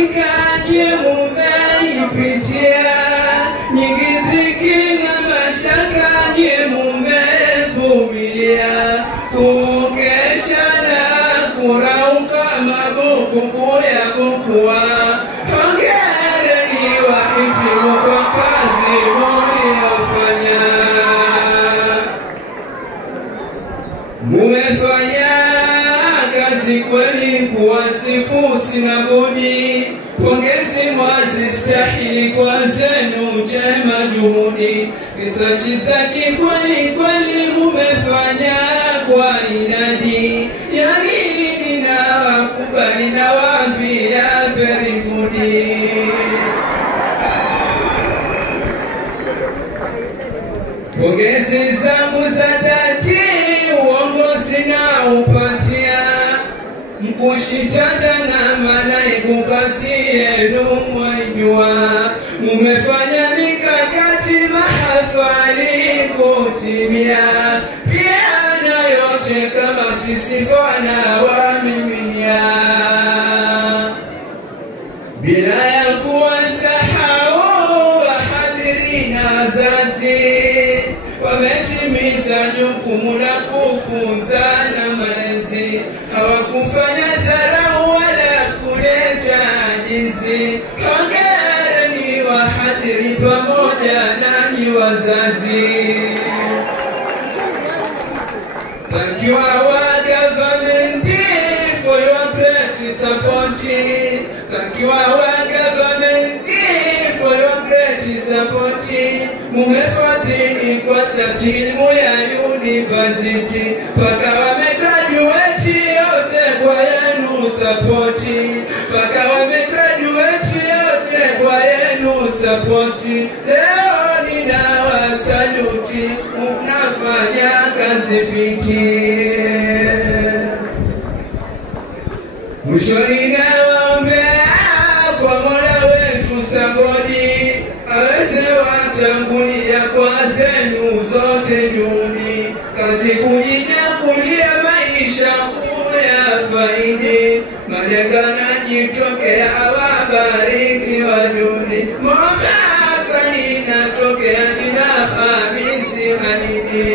Nyikaje mumeipitia, nyingi dhiki na mashaka je mumevumilia, kukesha na kurauka mabuku kuyabukua. Hongereni wahitimu kwa kazi mliofanya. Mumefanya kazi kweli, kuwasifu sina budi. Pongezi mwazistahili kwa zenu njema juhudi. Risachi za kikweli kweli mumefanya kwa inadi. Yani ninawakubali nawaambia very good. Pongezi zangu za dhati, uongozi na upatia. Mkushitanda na manaibu kazi yenu mwaijua. Mumefanya mikakati mahafali kutimia. Pia na yote kama kisifana wamiminia. Bila ya kuwasahau wahadhiri na wazazi, wametimiza jukumu la kufunza na malezi. Hawakufanya dharau wala kuleta ajizi. Hongereni wahadhiri pamoja nanyi wazazi. Thank you our government for your great support. Thank you our government for your great support. Mumefadhili kwa elimu ya university, paka wamegraduate yote kwa yenu support. Paka wamegraduate yote kwa yenu support. Leo ninawasaluti, mnafanya kazi fiti. Mwishoni nawaombea kwa Mola wetu Sagodi, aweze watangulia kwa zenu zote juhudi. Kazi kujinyakulia maisha kuyafaidi. Malenga na jitokea wabariki wajudi. Mombasa inatokea jina Hamisi Halidi.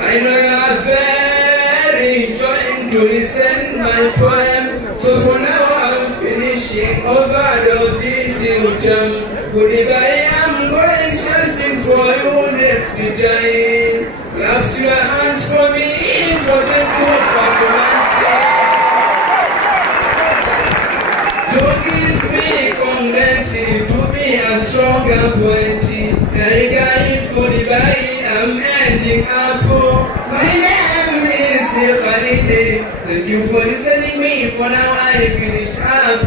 I know you are very enjoying to listen my poem. So for now I'm finishing overdoses utam. Goodbye, I'm going to sing for you next time. Clap your hands for me for this good performance. Don't give me content to be a stronger poet. Hey guys, goodbye, I'm ending up. My name is Khalid. Thank you for listening me. For now I finish up.